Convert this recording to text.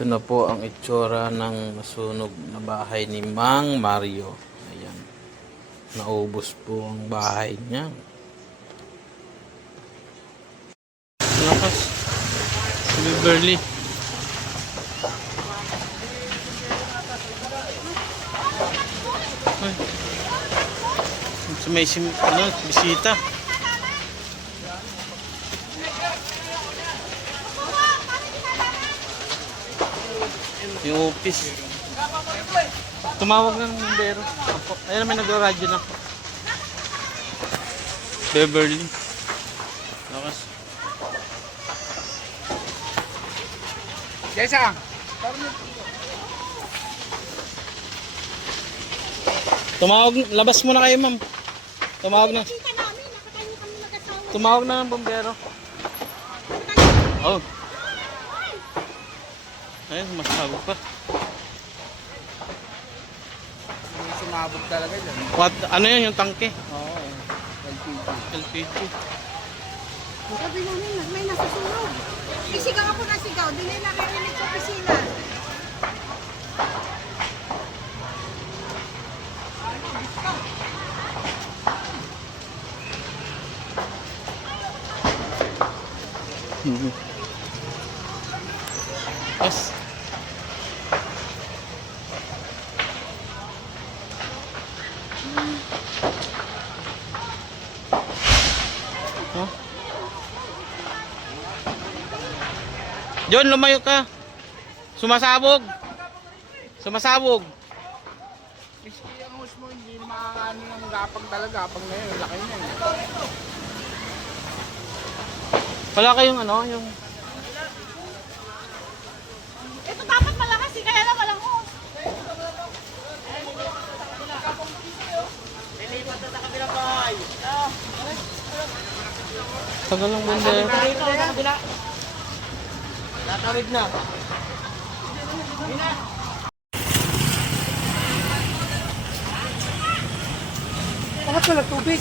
Ito na po ang itsura ng nasunog na bahay ni Mang Mario. Ayan. Naubos po ang bahay niya. Lakas. Si Beverly. Ay. May bisita. Yung office. Tumawag ng numbero. Ayan, may nagra-radyo na. Beverly. Lakas. Jessa! Tumawag, labas muna kayo, ma'am. Tumawag na. Kita namin, nakatayo kami mag-asawa. Tumawag na ng bombero. Oh. Ayun, masabog pa. Sumabog talaga dyan. What, ano yun, yung tangke? Oo. LPG. LPG. Sabi namin, may nasusunog. Isigaw ako na sigaw, di nila naririnig sa opisina. Yes. Huh? John, lumayo ka. Sumasabog. Sumasabog. Miski ang hose mo, hindi makakaano yung gapang talaga. Gapang na yun, laki na yun. Wala kayong ano, yung... Ito dapat malakas, kaya na walang hose. Tagal lang bundero. Tatawid na. Bakit wala tubig?